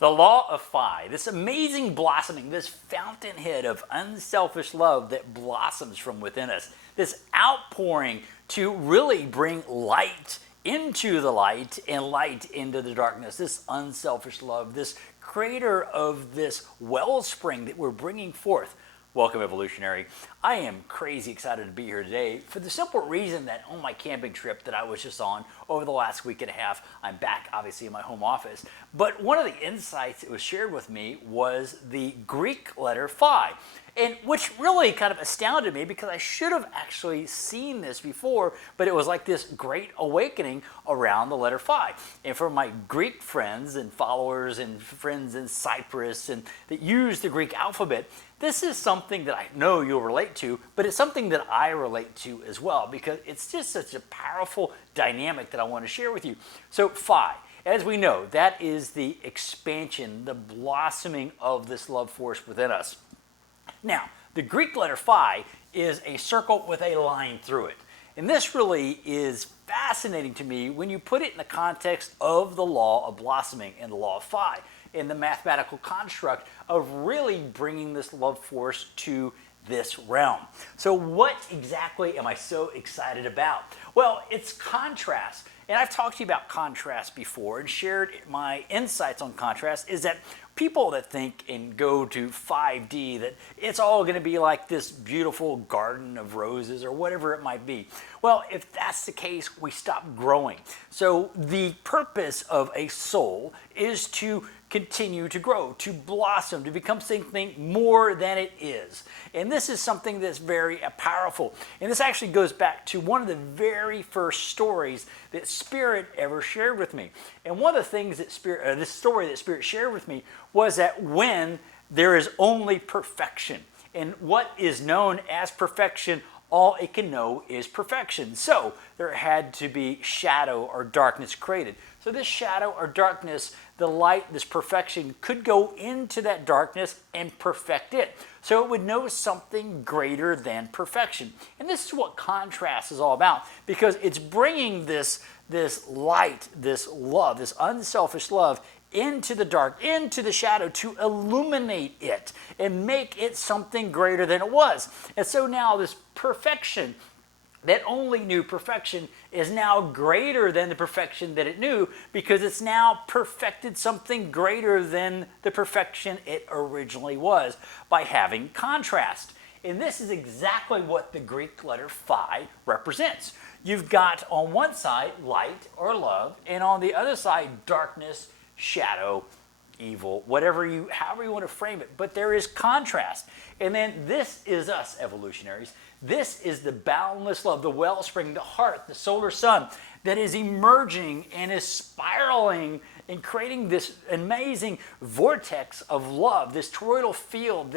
The law of phi, this amazing blossoming, this fountainhead of unselfish love that blossoms from within us, this outpouring to really bring light into the light and light into the darkness, this unselfish love, this creator of this wellspring that we're bringing forth. Welcome, Evolutionary. I am crazy excited to be here today for the simple reason that on my camping trip that I was just on over the last week and a half, I'm back obviously in my home office, but one of the insights that was shared with me was the Greek letter phi, and which really kind of astounded me because I should have actually seen this before, but it was like this great awakening around the letter phi. And for my Greek friends and followers and friends in Cyprus and that use the Greek alphabet, this is something that I know you'll relate to, but it's something that I relate to as well because it's just such a powerful dynamic that I want to share with you. So phi, as we know, that is the expansion, the blossoming of this love force within us. Now, the Greek letter phi is a circle with a line through it. And this really is fascinating to me when you put it in the context of the law of blossoming and the law of phi, in the mathematical construct of really bringing this love force to this realm. So what exactly am I so excited about? Well, it's contrast. And I've talked to you about contrast before and shared my insights on contrast is that people that think and go to 5D that it's all going to be like this beautiful garden of roses or whatever it might be. Well, if that's the case, we stop growing. So the purpose of a soul is to continue to grow, to blossom, to become something more than it is. And this is something that's very powerful. And this actually goes back to one of the very first stories that Spirit ever shared with me. And one of the things that this story that Spirit shared with me was that when there is only perfection, and what is known as perfection, all it can know is perfection. So there had to be shadow or darkness created. So this shadow or darkness, the light, this perfection, could go into that darkness and perfect it. So it would know something greater than perfection. And this is what contrast is all about, because it's bringing this light, this love, this unselfish love into the dark, into the shadow to illuminate it and make it something greater than it was. And so now this perfection that only knew perfection is now greater than the perfection that it knew because it's now perfected something greater than the perfection it originally was by having contrast. And this is exactly what the Greek letter phi represents. You've got on one side light or love, and on the other side darkness, shadow, evil, however you want to frame it, but there is contrast. And then this is us, evolutionaries. This is the boundless love, the wellspring, the heart, the solar sun that is emerging and is spiraling and creating this amazing vortex of love, this toroidal field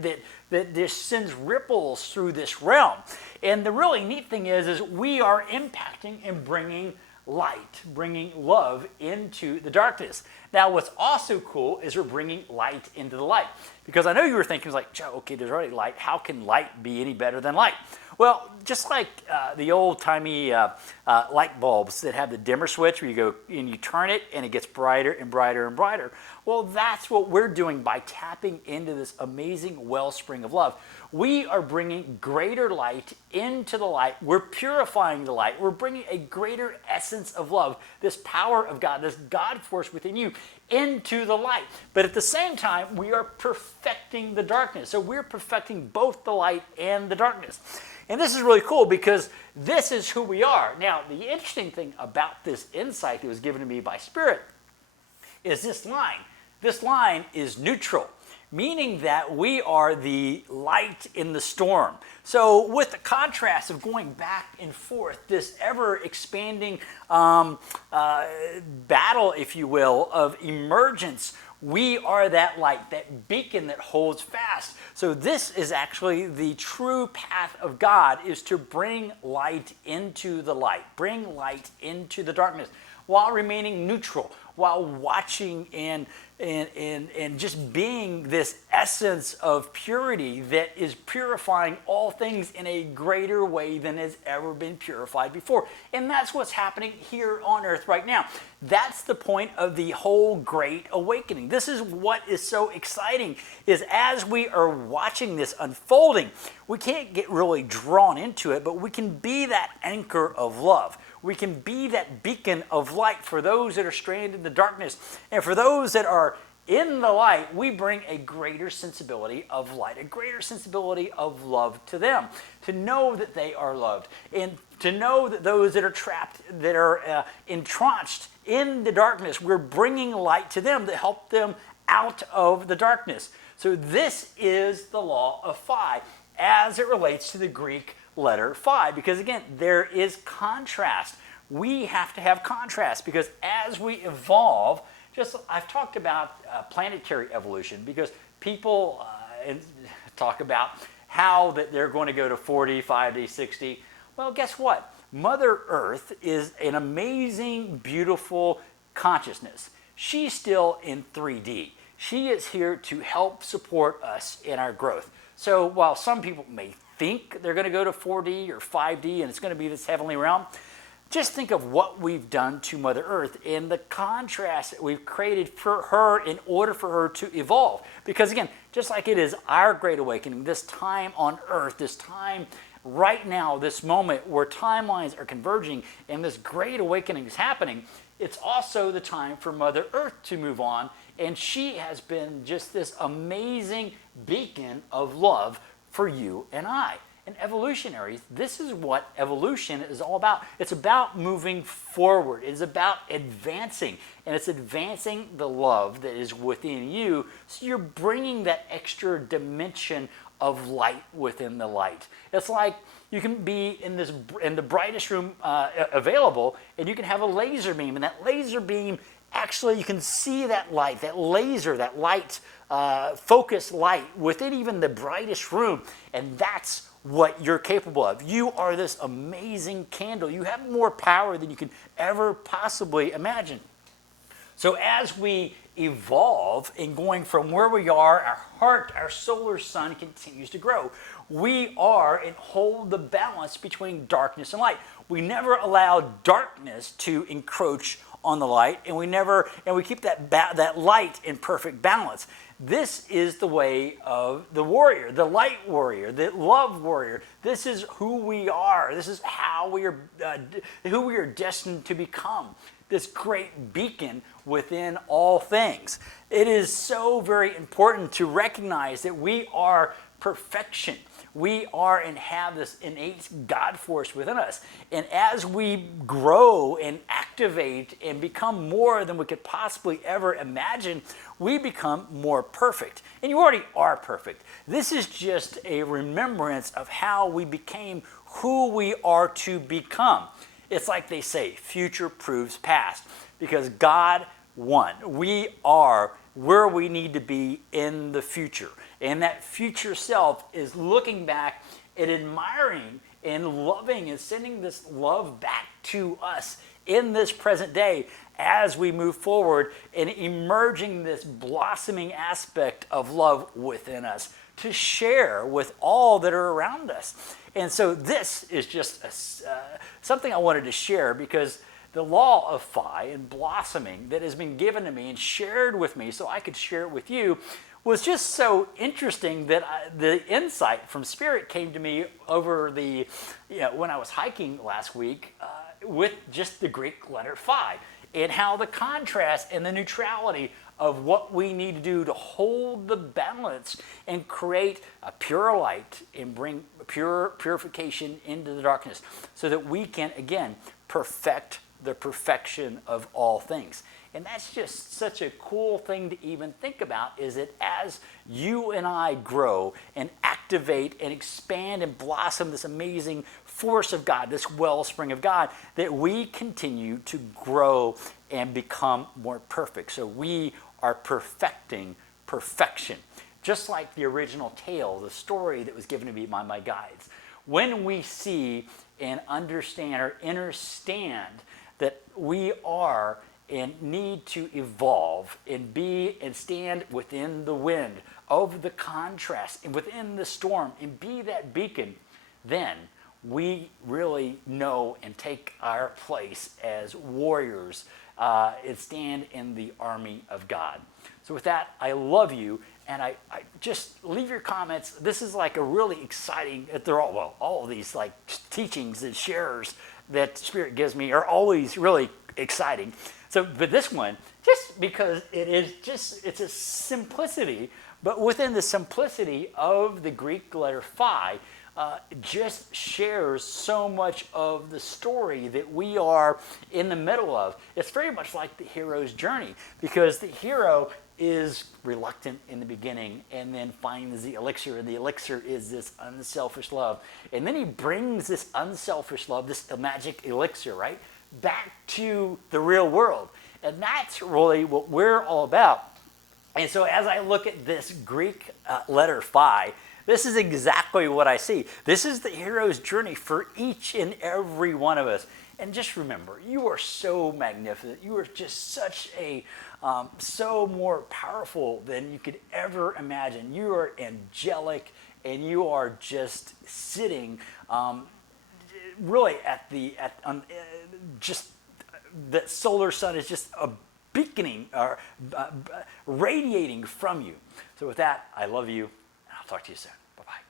that just sends ripples through this realm. And the really neat thing is we are impacting and bringing light, bringing love into the darkness. Now, what's also cool is we're bringing light into the light. Because I know you were thinking, like, Joe, okay, there's already light. How can light be any better than light? Well, just like the old-timey light bulbs that have the dimmer switch where you go and you turn it and it gets brighter and brighter and brighter. Well, that's what we're doing by tapping into this amazing wellspring of love. We are bringing greater light into the light. We're purifying the light. We're bringing a greater essence of love, this power of God, this God force within you, into the light. But at the same time, we are perfecting the darkness. So we're perfecting both the light and the darkness. And this is really cool because this is who we are. Now, the interesting thing about this insight that was given to me by Spirit is this line. This line is neutral, meaning that we are the light in the storm. So with the contrast of going back and forth, this ever-expanding battle, if you will, of emergence, we are that light, that beacon that holds fast. So this is actually the true path of God, is to bring light into the light, bring light into the darkness, while remaining neutral, while watching and just being this essence of purity that is purifying all things in a greater way than has ever been purified before. And that's what's happening here on earth right now. That's the point of the whole Great Awakening. This is what is so exciting, is as we are watching this unfolding, we can't get really drawn into it, but we can be that anchor of love. We can be that beacon of light for those that are stranded in the darkness. And for those that are in the light, we bring a greater sensibility of light, a greater sensibility of love to them, to know that they are loved, and to know that those that are trapped, that are entrenched in the darkness, we're bringing light to them to help them out of the darkness. So this is the law of phi as it relates to the Greek letter phi, because again, there is contrast. We have to have contrast, because as we evolve, just I've talked about planetary evolution, because people talk about how that they're going to go to 40, 50, 60. Well, guess what? Mother Earth is an amazing, beautiful consciousness. She's still in 3D. She is here to help support us in our growth. So while some people may think they're going to go to 4D or 5D and it's going to be this heavenly realm, just think of what we've done to Mother Earth and the contrast that we've created for her in order for her to evolve. Because again, just like it is our Great Awakening, this time on Earth, this time right now, this moment where timelines are converging and this Great Awakening is happening, it's also the time for Mother Earth to move on. And she has been just this amazing beacon of love for you and I. And Evolutionaries, this is what evolution is all about. It's about moving forward. It's about advancing. And it's advancing the love that is within you. So you're bringing that extra dimension of light within the light. It's like you can be in the brightest room available, and you can have a laser beam. And that laser beam, actually, you can see that light, that laser, that light, focused light within even the brightest room. And that's what you're capable of. You are this amazing candle. You have more power than you can ever possibly imagine. So as we evolve in going from where we are, our heart, our solar sun continues to grow. We are and hold the balance between darkness and light. We never allow darkness to encroach on the light, and we keep that light in perfect balance. This is the way of the warrior, the light warrior, the love warrior. This is who we are. This is how who we are destined to become. This great beacon within all things. It is so very important to recognize that we are perfection. We are and have this innate God force within us. And as we grow and activate and become more than we could possibly ever imagine, we become more perfect. And you already are perfect. This is just a remembrance of how we became who we are to become. It's like they say, future proves past, because God won. We are where we need to be in the future. And that future self is looking back and admiring and loving and sending this love back to us in this present day as we move forward and emerging this blossoming aspect of love within us to share with all that are around us. And so this is just something I wanted to share, because the law of phi and blossoming that has been given to me and shared with me so I could share it with you was just so interesting that the insight from Spirit came to me over when I was hiking last week with just the Greek letter phi, and how the contrast and the neutrality of what we need to do to hold the balance and create a pure light and bring purification into the darkness so that we can, again, perfect the perfection of all things. And that's just such a cool thing to even think about, is that as you and I grow and activate and expand and blossom this amazing force of God, this wellspring of God, that we continue to grow and become more perfect. So we are perfecting perfection. Just like the original tale, the story that was given to me by my guides. When we see and understand or understand that we are and need to evolve and be and stand within the wind of the contrast and within the storm and be that beacon, then we really know and take our place as warriors and stand in the army of God. So with that, I love you, and I just leave your comments. This is like a really exciting, they're all, well, all of these like teachings and sharers that Spirit gives me are always really exciting. So, but this one, just because it is just, it's a simplicity, but within the simplicity of the Greek letter phi, just shares so much of the story that we are in the middle of. It's very much like the hero's journey, because the hero is reluctant in the beginning and then finds the elixir, and the elixir is this unselfish love. And then he brings this unselfish love, this magic elixir, right, back to the real world. And that's really what we're all about. And so as I look at this Greek letter phi, this is exactly what I see. This is the hero's journey for each and every one of us. And just remember, you are so magnificent. You are just such a, so more powerful than you could ever imagine. You are angelic, and you are just sitting really just the solar sun is just a beaconing or radiating from you. So with that, I love you, and I'll talk to you soon. Bye-bye.